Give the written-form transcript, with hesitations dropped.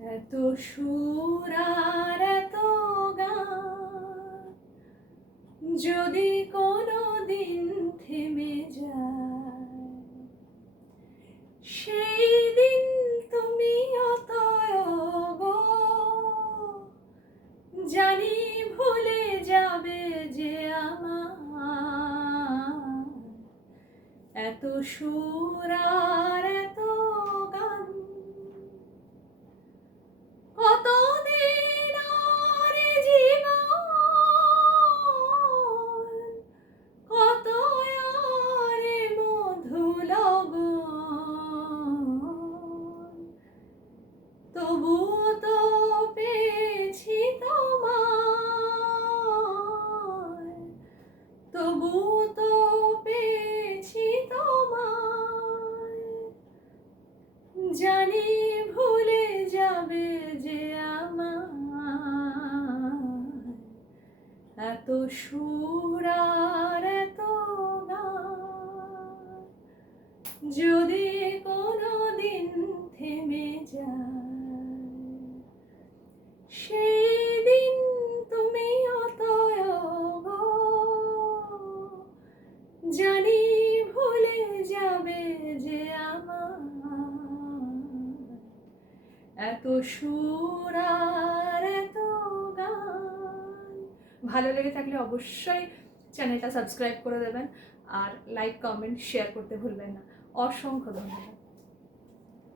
এত সুর আর এত গান যদি কোনো দিন থেমে যায়, সেই দিন তুমি অতয়ব জানি ভুলে যাবে যে আমার এত সুর আর এত গান। কতদিন আর জীবন, কত আর মধু লগন, তবু তো পেয়েছি তোমায়, তবু তো পেয়েছি তোমায়, জানি ভুলে যাবে যে আমার এত সুর আর এত গান যদি কোনো দিন থেমে যায়, সেই দিন তুমি অতয়ব জানি ভুলে যাবে যে আমার এত সুর আর এত গান। ভালো লেগে থাকলে অবশ্যই চ্যানেলটা সাবস্ক্রাইব করে দেবেন আর লাইক কমেন্ট শেয়ার করতে ভুলবেন না। অসংখ্য ধন্যবাদ।